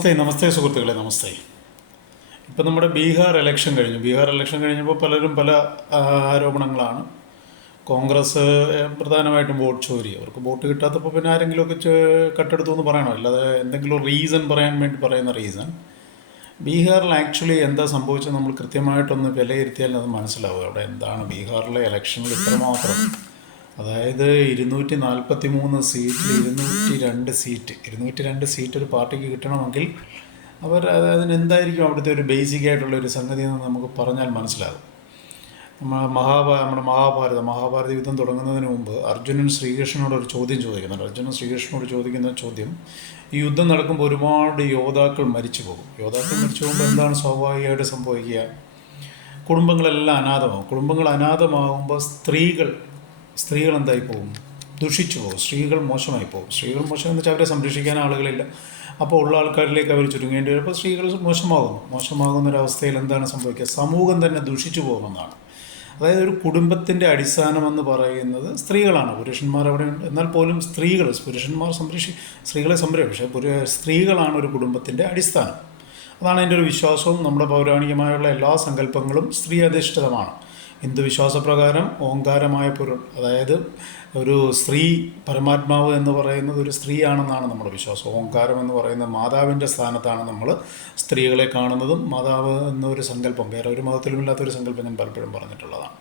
നമസ്തേ സുഹൃത്തുക്കളെ, നമസ്തേ. ഇപ്പം നമ്മുടെ ബീഹാർ ഇലക്ഷൻ കഴിഞ്ഞപ്പോൾ പലരും പല ആരോപണങ്ങളാണ്. കോൺഗ്രസ് പ്രധാനമായിട്ടും വോട്ട് ചോരി, അവർക്ക് വോട്ട് കിട്ടാത്തപ്പോൾ പിന്നെ ആരെങ്കിലുമൊക്കെ കട്ടെടുത്തു എന്ന് പറയണോ, അല്ലാതെ എന്തെങ്കിലും റീസൺ പറയാൻ വേണ്ടി പറയുന്ന റീസൺ. ബീഹാറിൽ ആക്ച്വലി എന്താ സംഭവിച്ചത് നമ്മൾ കൃത്യമായിട്ടൊന്ന് വിലയിരുത്തിയാൽ അത് മനസ്സിലാവും. അവിടെ എന്താണ് ബീഹാറിലെ ഇലക്ഷനിൽ ഇത്രമാത്രം, അതായത് 243 സീറ്റിൽ 202 സീറ്റ് ഒരു പാർട്ടിക്ക് കിട്ടണമെങ്കിൽ അതിന് എന്തായിരിക്കും അവിടുത്തെ ഒരു ബേസിക് ആയിട്ടുള്ള ഒരു സംഗതി എന്ന് നമുക്ക് പറഞ്ഞാൽ മനസ്സിലാകും. നമ്മുടെ മഹാഭാരത യുദ്ധം തുടങ്ങുന്നതിന് മുമ്പ് അർജുനൻ ശ്രീകൃഷ്ണനോട് ഒരു ചോദ്യം ചോദിക്കുന്ന ചോദ്യം, ഈ യുദ്ധം നടക്കുമ്പോൾ ഒരുപാട് യോദ്ധാക്കൾ മരിച്ചു പോകുമ്പോൾ എന്താണ് സ്വാഭാവികമായിട്ട് സംഭവിക്കുക? കുടുംബങ്ങളെല്ലാം അനാഥമാകും. കുടുംബങ്ങൾ അനാഥമാകുമ്പോൾ സ്ത്രീകൾ എന്തായി പോകും? ദുഷിച്ചു പോകും. സ്ത്രീകൾ മോശമായി പോകും. മോശം എന്ന് വെച്ചാൽ അവരെ സംരക്ഷിക്കാൻ ആളുകളില്ല. അപ്പോൾ ഉള്ള ആൾക്കാരിലേക്ക് അവർ ചുരുങ്ങേണ്ടി വരും. അപ്പോൾ സ്ത്രീകൾ മോശമാകുന്നൊരവസ്ഥയിൽ എന്താണ് സംഭവിക്കുക? സമൂഹം തന്നെ ദുഷിച്ചു പോകുമെന്നാണ്. അതായത് ഒരു കുടുംബത്തിൻ്റെ അടിസ്ഥാനമെന്ന് പറയുന്നത് സ്ത്രീകളാണ്. പുരുഷന്മാർ അവിടെ ഉണ്ട്, എന്നാൽ പോലും പുരുഷന്മാർ സ്ത്രീകളെ സംരക്ഷിക്കും. പക്ഷേ സ്ത്രീകളാണ് ഒരു കുടുംബത്തിൻ്റെ അടിസ്ഥാനം. അതാണ് എൻ്റെ ഒരു വിശ്വാസവും. നമ്മുടെ പൗരാണികമായുള്ള എല്ലാ സങ്കല്പങ്ങളും സ്ത്രീ അധിഷ്ഠിതമാണ്. ഹിന്ദു വിശ്വാസപ്രകാരം ഓങ്കാരമായ പൊരുൾ, അതായത് ഒരു സ്ത്രീ പരമാത്മാവ് എന്ന് പറയുന്നത് ഒരു സ്ത്രീയാണെന്നാണ് നമ്മുടെ വിശ്വാസം. ഓങ്കാരം എന്ന് പറയുന്ന മാതാവിൻ്റെ സ്ഥാനത്താണ് നമ്മൾ സ്ത്രീകളെ കാണുന്നതും. മാതാവ് എന്നൊരു സങ്കല്പം വേറെ ഒരു മതത്തിലുമില്ലാത്തൊരു സങ്കല്പം ഞാൻ പലപ്പോഴും പറഞ്ഞിട്ടുള്ളതാണ്.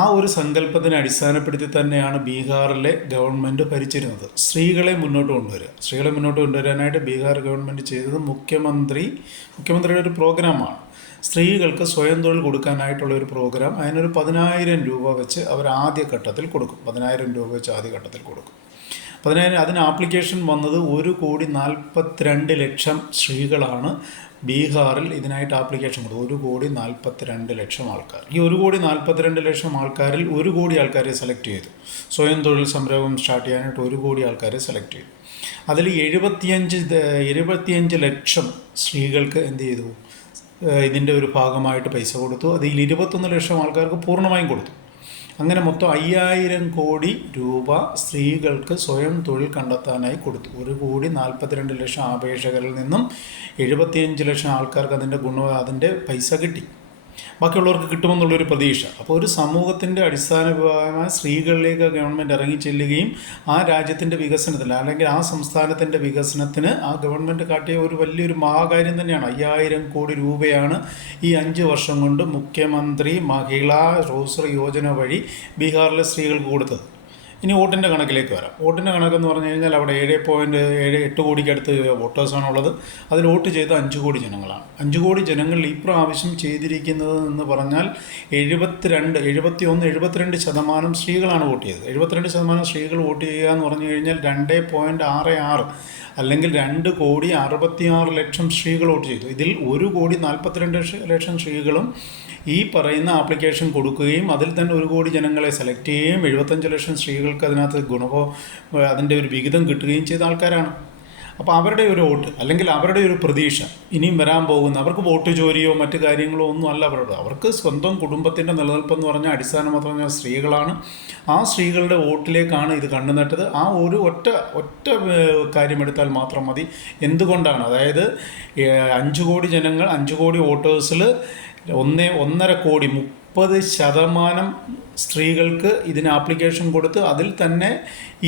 ആ ഒരു സങ്കല്പത്തിനെ അടിസ്ഥാനപ്പെടുത്തി തന്നെയാണ് ബീഹാറിലെ ഗവൺമെൻറ് ഭരിച്ചിരുന്നത്. സ്ത്രീകളെ മുന്നോട്ട് കൊണ്ടുവരാനായിട്ട് ബീഹാർ ഗവൺമെൻറ് ചെയ്തത് മുഖ്യമന്ത്രിയുടെ ഒരു പ്രോഗ്രാമാണ്. സ്ത്രീകൾക്ക് സ്വയം തൊഴിൽ കൊടുക്കാനായിട്ടുള്ള ഒരു പ്രോഗ്രാം. അതിനൊരു 10,000 രൂപ വെച്ച് അവർ ആദ്യഘട്ടത്തിൽ കൊടുക്കും. 10,000 അതിന് ആപ്ലിക്കേഷൻ വന്നത് 1,42,00,000 സ്ത്രീകളാണ് ബീഹാറിൽ ഇതിനായിട്ട് ആപ്ലിക്കേഷൻ കൊടുത്തു. 1,42,00,000 ആൾക്കാർ. ഈ 1,42,00,000 ആൾക്കാരിൽ 1 കോടി ആൾക്കാരെ സെലക്ട് ചെയ്തു. സ്വയം തൊഴിൽ സംരംഭം സ്റ്റാർട്ട് ചെയ്യാനായിട്ട് 1 കോടി ആൾക്കാരെ സെലക്ട് ചെയ്തു. അതിൽ 75 ലക്ഷം സ്ത്രീകൾക്ക് എന്ത് ചെയ്തു? ഇതിൻ്റെ ഒരു ഭാഗമായിട്ട് പൈസ കൊടുത്തു. അതിൽ 21 ലക്ഷം ആൾക്കാർക്ക് പൂർണ്ണമായും കൊടുത്തു. അങ്ങനെ മൊത്തം 5,000 കോടി രൂപ സ്ത്രീകൾക്ക് സ്വയം തൊഴിൽ കണ്ടെത്താനായി കൊടുത്തു. 1,42,00,000 അപേക്ഷകരിൽ നിന്നും 75 ലക്ഷം ആൾക്കാർക്ക് അതിൻ്റെ പൈസ കിട്ടി. ബാക്കിയുള്ളവർക്ക് കിട്ടുമെന്നുള്ളൊരു പ്രതീക്ഷ. അപ്പോൾ ഒരു സമൂഹത്തിൻ്റെ അടിസ്ഥാനപരമായ സ്ത്രീകളിലേക്ക് ഗവൺമെൻറ് ഇറങ്ങിച്ചെല്ലുകയും ആ രാജ്യത്തിൻ്റെ വികസനത്തിന്, അല്ലെങ്കിൽ ആ സംസ്ഥാനത്തിൻ്റെ വികസനത്തിന് ആ ഗവൺമെൻറ് കാട്ടിയ ഒരു വലിയൊരു മഹാകാര്യം തന്നെയാണ്. 5,000 കോടി രൂപയാണ് ഈ 5 വർഷം കൊണ്ട് മുഖ്യമന്ത്രി മഹിളാ റോസ്ഗാർ യോജന വഴി ബീഹാറിലെ സ്ത്രീകൾക്ക് കൊടുത്തത്. ഇനി വോട്ടിൻ്റെ കണക്കിലേക്ക് വരാം. വോട്ടിൻ്റെ കണക്കെന്ന് പറഞ്ഞു കഴിഞ്ഞാൽ അവിടെ 7.8 കോടിക്കടുത്ത് വോട്ടേഴ്സാണുള്ളത്. അതിൽ വോട്ട് ചെയ്ത 5 കോടി ജനങ്ങളാണ്. 5 കോടി ജനങ്ങളിൽ ഈ പ്രാവശ്യം ചെയ്തിരിക്കുന്നത് എന്ന് പറഞ്ഞാൽ 72% സ്ത്രീകളാണ് വോട്ട് ചെയ്തത്. 72% സ്ത്രീകൾ വോട്ട് ചെയ്യുക എന്ന് പറഞ്ഞു കഴിഞ്ഞാൽ 2.66 അല്ലെങ്കിൽ 2,66,00,000 സ്ത്രീകൾ വോട്ട് ചെയ്തു. ഇതിൽ 1,42,00,000 സ്ത്രീകളും ഈ പറയുന്ന ആപ്ലിക്കേഷൻ കൊടുക്കുകയും അതിൽ തന്നെ 1 കോടി ജനങ്ങളെ സെലക്ട് ചെയ്യുകയും 75 ലക്ഷം സ്ത്രീകൾക്ക് അതിനകത്ത് അതിൻ്റെ ഒരു വിഹിതം കിട്ടുകയും ചെയ്ത ആൾക്കാരാണ്. അപ്പോൾ അവരുടെ ഒരു വോട്ട്, അല്ലെങ്കിൽ അവരുടെ ഒരു പ്രതീക്ഷ ഇനിയും വരാൻ പോകുന്ന, അവർക്ക് വോട്ട് ചോരിയോ മറ്റു കാര്യങ്ങളോ ഒന്നും അല്ല അവർക്ക് സ്വന്തം കുടുംബത്തിൻ്റെ നിലനിൽപ്പെന്ന് പറഞ്ഞാൽ അടിസ്ഥാനം എന്ന് പറഞ്ഞാൽ സ്ത്രീകളാണ്. ആ സ്ത്രീകളുടെ വോട്ടിലേക്കാണ് ഇത് കണ്ണുനട്ടത്. ആ ഒരു ഒറ്റ കാര്യമെടുത്താൽ മാത്രം മതി. എന്തുകൊണ്ടാണ്? അതായത് 5 കോടി ജനങ്ങൾ, 5 കോടി വോട്ടേഴ്സിൽ 1.5 കോടി 30% സ്ത്രീകൾക്ക് ഇതിന് ആപ്ലിക്കേഷൻ കൊടുത്ത് അതിൽ തന്നെ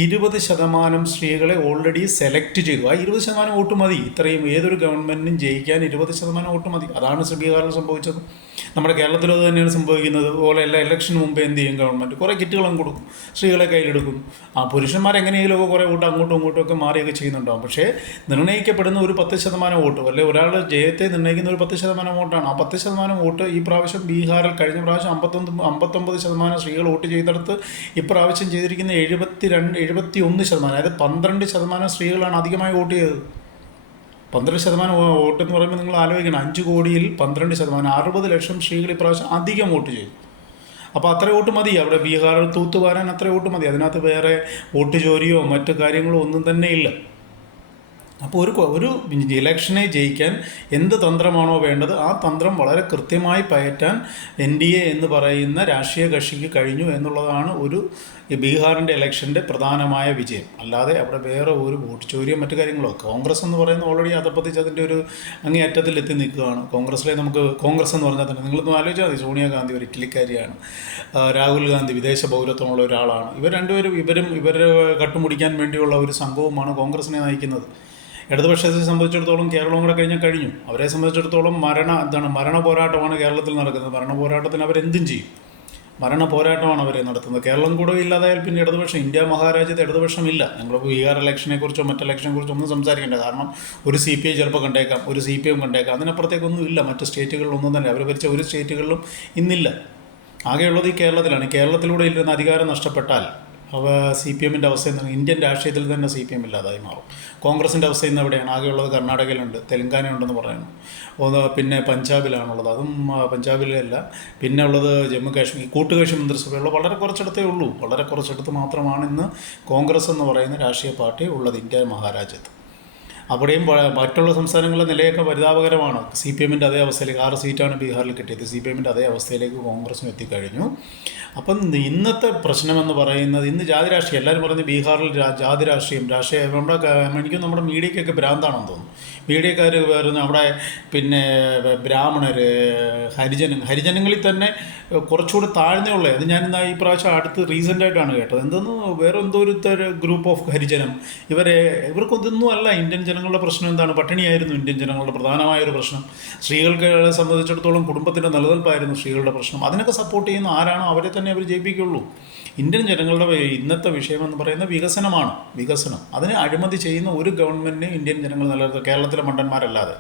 20% സ്ത്രീകളെ ഓൾറെഡി സെലക്ട് ചെയ്തു. ആ 20% വോട്ട് മതി. ഇത്രയും ഏതൊരു ഗവൺമെൻറ്റിനും ജയിക്കാൻ 20% വോട്ട് മതി. അതാണ് ബീഹാറിൽ സംഭവിച്ചത്. നമ്മുടെ കേരളത്തിൽ അത് തന്നെയാണ് സംഭവിക്കുന്നത്. അതുപോലെ എല്ലാ ഇലക്ഷന് മുമ്പ് എന്ത് ചെയ്യും ഗവൺമെൻറ്? കുറേ കിറ്റുകളും കൊടുക്കും, സ്ത്രീകളെ കയ്യിലെടുക്കും. പുരുഷന്മാരെങ്ങനെയെങ്കിലുമൊക്കെ കുറേ വോട്ട് അങ്ങോട്ടും ഇങ്ങോട്ടുമൊക്കെ മാറിയൊക്കെ ചെയ്യുന്നുണ്ടാവും. പക്ഷേ നിർണ്ണയിക്കപ്പെടുന്ന ഒരു 10% വോട്ട്, അല്ലെങ്കിൽ ഒരാളുടെ ജയത്തെ നിർണ്ണയിക്കുന്ന ഒരു 10% വോട്ടാണ്. ആ 10% വോട്ട് ഈ പ്രാവശ്യം ബീഹാറിൽ കഴിഞ്ഞ പ്രാവശ്യം 59% സ്ത്രീകൾ വോട്ട് ചെയ്തെടുത്ത് ഇപ്രാവശ്യം ചെയ്തിരിക്കുന്ന 71%, അതായത് 12% സ്ത്രീകളാണ് അധികമായി വോട്ട് ചെയ്തത്. 12% വോട്ടെന്ന് പറയുമ്പോൾ നിങ്ങൾ ആലോചിക്കണം, 5 കോടിയിൽ 12%, 60 ലക്ഷം സ്ത്രീകൾ ഇപ്രാവശ്യം അധികം വോട്ട് ചെയ്തു. അപ്പോൾ അത്ര വോട്ട് മതി അവിടെ ബീഹാറിൽ തൂത്തുവാരാൻ. അത്ര വോട്ട് മതി. അതിനകത്ത് വേറെ വോട്ട് ചോരിയോ മറ്റു കാര്യങ്ങളോ ഒന്നും തന്നെ ഇല്ല. അപ്പോൾ ഒരു ഇലക്ഷനെ ജയിക്കാൻ എന്ത് തന്ത്രമാണോ വേണ്ടത് ആ തന്ത്രം വളരെ കൃത്യമായി പയറ്റാൻ NDA എന്ന് പറയുന്ന രാഷ്ട്രീയ കക്ഷിക്ക് കഴിഞ്ഞു എന്നുള്ളതാണ് ബീഹാറിൻ്റെ ഇലക്ഷൻ്റെ പ്രധാനമായ വിജയം. അല്ലാതെ അവിടെ വേറെ ഒരു വോട്ട് ചോരിയോ മറ്റു കാര്യങ്ങളോ. കോൺഗ്രസ് എന്ന് പറയുന്നത് ഓൾറെഡി അതപ്പത്തിച്ച് അതിൻ്റെ ഒരു അങ്ങേയറ്റത്തിലെത്തി നിൽക്കുകയാണ്. കോൺഗ്രസ് എന്ന് പറഞ്ഞാൽ തന്നെ നിങ്ങളൊന്ന് ആലോചിച്ചാൽ മതി. സോണിയാഗാന്ധി ഒരു ഇറ്റലിക്കാരിയാണ്, രാഹുൽ ഗാന്ധി വിദേശ പൗരത്വമുള്ള ഒരാളാണ്. ഇവർ രണ്ടുപേരും ഇവരെ കട്ടുമുടിക്കാൻ വേണ്ടിയുള്ള ഒരു സംഘവുമാണ് കോൺഗ്രസിനെ നയിക്കുന്നത്. ഇടതുപക്ഷത്തെ സംബന്ധിച്ചിടത്തോളം കേരളവും കൂടെ കഴിഞ്ഞു. അവരെ സംബന്ധിച്ചിടത്തോളം മരണ പോരാട്ടമാണ് കേരളത്തിൽ നടക്കുന്നത്. മരണ പോരാട്ടത്തിന് അവരെന്തും ചെയ്യും. മരണ പോരാട്ടമാണ് അവരെ നടത്തുന്നത്. കേരളം കൂടെ ഇല്ലാതായാൽ പിന്നെ ഇടതുപക്ഷം, ഇന്ത്യ മഹാരാജ്യത്ത് ഇടതുപക്ഷമില്ല. ഞങ്ങളിപ്പോൾ ബീഹാർ ഇലക്ഷനെക്കുറിച്ചോ മറ്റ് ഒന്നും സംസാരിക്കേണ്ട. കാരണം ഒരു CPI ചിലപ്പോൾ കണ്ടേക്കാം, ഒരു CPM കണ്ടേക്കാം. അതിനപ്പുറത്തേക്കൊന്നും ഇല്ല. മറ്റ് സ്റ്റേറ്റുകളിലൊന്നും തന്നെ അവർ ഭരിച്ച ഒരു സ്റ്റേറ്റുകളിലും ഇന്നില്ല. ആകെയുള്ളത് ഈ കേരളത്തിലാണ്. കേരളത്തിലൂടെ ഇരുന്ന് അധികാരം നഷ്ടപ്പെട്ടാൽ CPMൻ്റെ അവസ്ഥ എന്താണ്? ഇന്ത്യൻ രാഷ്ട്രീയത്തിൽ തന്നെ CPM ഇല്ലാതായി മാറും. കോൺഗ്രസിൻ്റെ അവസ്ഥ ഇന്ന് എവിടെയാണ്? ആകെയുള്ളത് കർണാടകയിലുണ്ട്, തെലങ്കാന ഉണ്ടെന്ന് പറയുന്നു. പിന്നെ പഞ്ചാബിലാണുള്ളത്, അതും പഞ്ചാബിലല്ല. പിന്നെ ഉള്ളത് ജമ്മു കാശ്മീർ, കൂട്ടുകക്ഷി മന്ത്രിസഭയുള്ള വളരെ കുറച്ചിടത്തേ ഉള്ളൂ. വളരെ കുറച്ചിടത്ത് മാത്രമാണ് ഇന്ന് കോൺഗ്രസ് എന്ന് പറയുന്ന രാഷ്ട്രീയ പാർട്ടി ഉള്ളത് ഇന്ത്യ മഹാരാജ്യത്ത്. അവിടെയും മറ്റുള്ള സംസ്ഥാനങ്ങളിലെ നിലയൊക്കെ പരിതാപകരമാണ്. CPMൻ്റെ അതേ അവസ്ഥയിലേക്ക് 6 സീറ്റാണ് ബീഹാറിൽ കിട്ടിയത്. CPMൻ്റെ അതേ അവസ്ഥയിലേക്ക് കോൺഗ്രസും എത്തിക്കഴിഞ്ഞു. അപ്പം ഇന്നത്തെ പ്രശ്നമെന്ന് പറയുന്നത് ഇന്ന് ജാതി രാഷ്ട്രീയം. എല്ലാവരും പറയുന്നത് ബീഹാറിൽ ജാതി രാഷ്ട്രീയം എനിക്കും നമ്മുടെ മീഡിയയ്ക്കൊക്കെ ഭ്രാന്താണെന്ന് തോന്നുന്നു. മീഡിയക്കാർ വരുന്ന അവിടെ പിന്നെ ബ്രാഹ്മണർ, ഹരിജനങ്ങളിൽ തന്നെ കുറച്ചുകൂടി താഴ്ന്നയുള്ളത്. അത് ഞാൻ ഈ പ്രാവശ്യം അടുത്ത് റീസെൻ്റായിട്ടാണ് കേട്ടത്. വേറെ എന്തോ ഒരു ഗ്രൂപ്പ് ഓഫ് ഹരിജനം, ഇവർക്കൊന്നും അല്ല ഇന്ത്യൻ ജനങ്ങളുടെ പ്രശ്നം എന്താണ്? പട്ടിണിയായിരുന്നു ഇന്ത്യൻ ജനങ്ങളുടെ പ്രധാനമായൊരു പ്രശ്നം. സ്ത്രീകൾക്ക് സംബന്ധിച്ചിടത്തോളം കുടുംബത്തിൻ്റെ നിലനിൽപ്പായിരുന്നു സ്ത്രീകളുടെ പ്രശ്നം. അതിനൊക്കെ സപ്പോർട്ട് ചെയ്യുന്ന ആരാണോ അവരെ തന്നെ അവർ ജയിപ്പിക്കുള്ളൂ. ഇന്ത്യൻ ജനങ്ങളുടെ ഇന്നത്തെ വിഷയമെന്ന് പറയുന്നത് വികസനം. അതിന് അഴിമതി ചെയ്യുന്ന ഒരു ഗവൺമെൻറ്റിനെയും ഇന്ത്യൻ ജനങ്ങൾ നിലനിർത്തുക, കേരളത്തിലെ മണ്ടന്മാരല്ലാതെ.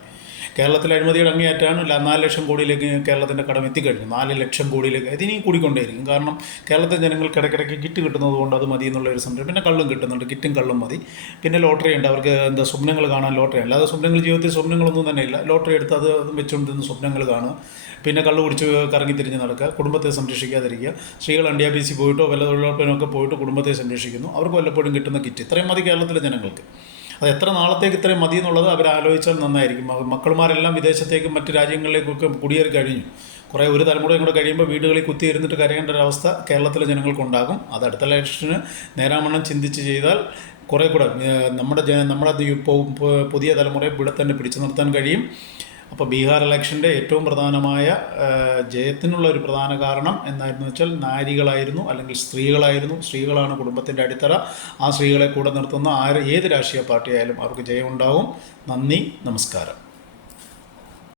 കേരളത്തിലെ അഴിമതിയുടെ അങ്ങേയറ്റാണ് 4 ലക്ഷം കോടിയിലേക്ക് കേരളത്തിൻ്റെ കടം എത്തിക്കഴിഞ്ഞു. 4 ലക്ഷം കോടിയിലേക്ക് ഇതിനിയും കൂടിക്കൊണ്ടേയിരിക്കും. കാരണം കേരളത്തിലെ ജനങ്ങൾക്ക് ഇടയ്ക്കിടയ്ക്ക് കിറ്റ് കിട്ടുന്നത് കൊണ്ട് അത് മതി എന്നുള്ളൊരു സംരംഭം. പിന്നെ കള്ളും കിട്ടുന്നുണ്ട്, കിറ്റും കള്ളും മതി. പിന്നെ ലോട്ടറി ഉണ്ട്, അവർക്ക് സ്വപ്നങ്ങൾ കാണാൻ ലോട്ടറി. അല്ലാതെ ജീവിതത്തിൽ സ്വപ്നങ്ങളൊന്നും തന്നെ ഇല്ല. ലോട്ടറി എടുത്ത് അത് വെച്ചുകൊണ്ടിരുന്ന സ്വപ്നങ്ങൾ കാണുക, പിന്നെ കള്ളു കുടിച്ച് കറങ്ങി തിരിഞ്ഞ് നടക്കുക, കുടുംബത്തെ സംരക്ഷിക്കാതിരിക്കുക. സ്ത്രീകൾ NDIPC പോയിട്ടോ വല്ല തൊഴിലുറപ്പിനൊക്കെ പോയിട്ട് കുടുംബത്തെ സംരക്ഷിക്കുന്നു. അവർക്ക് വല്ലപ്പോഴും കിട്ടുന്ന കിറ്റ് ഇത്രയും മതി കേരളത്തിലെ ജനങ്ങൾക്ക്. അത് എത്ര നാളത്തേക്ക് ഇത്രയും മതി എന്നുള്ളത് അവരാലോചിച്ചാൽ നന്നായിരിക്കും. മക്കളുമാരെല്ലാം വിദേശത്തേക്കും മറ്റ് രാജ്യങ്ങളിലേക്കൊക്കെ കുടിയേറി കഴിഞ്ഞു. ഒരു തലമുറയും കൂടെ കഴിയുമ്പോൾ വീടുകളിൽ കുത്തിയിരുന്നിട്ട് കരയേണ്ട ഒരവസ്ഥ കേരളത്തിലെ ജനങ്ങൾക്കുണ്ടാകും. അത് അടുത്ത ഇലക്ഷന് നേരാമണ്ണം ചിന്തിച്ച് ചെയ്താൽ കുറേ കൂടെ നമ്മുടെ പുതിയ തലമുറയെ ഇവിടെ തന്നെ പിടിച്ചു നിർത്താൻ കഴിയും. അപ്പോൾ ബീഹാർ ഇലക്ഷൻ്റെ ഏറ്റവും പ്രധാനമായ ജയത്തിനുള്ള ഒരു പ്രധാന കാരണം എന്തായിരുന്നു വെച്ചാൽ നാരികളായിരുന്നു, അല്ലെങ്കിൽ സ്ത്രീകളായിരുന്നു. സ്ത്രീകളാണ് കുടുംബത്തിൻ്റെ അടിത്തറ. ആ സ്ത്രീകളെ കൂടെ നിർത്തുന്ന ഏത് രാഷ്ട്രീയ പാർട്ടിയായാലും അവർക്ക് ജയം ഉണ്ടാവും. നന്ദി, നമസ്കാരം.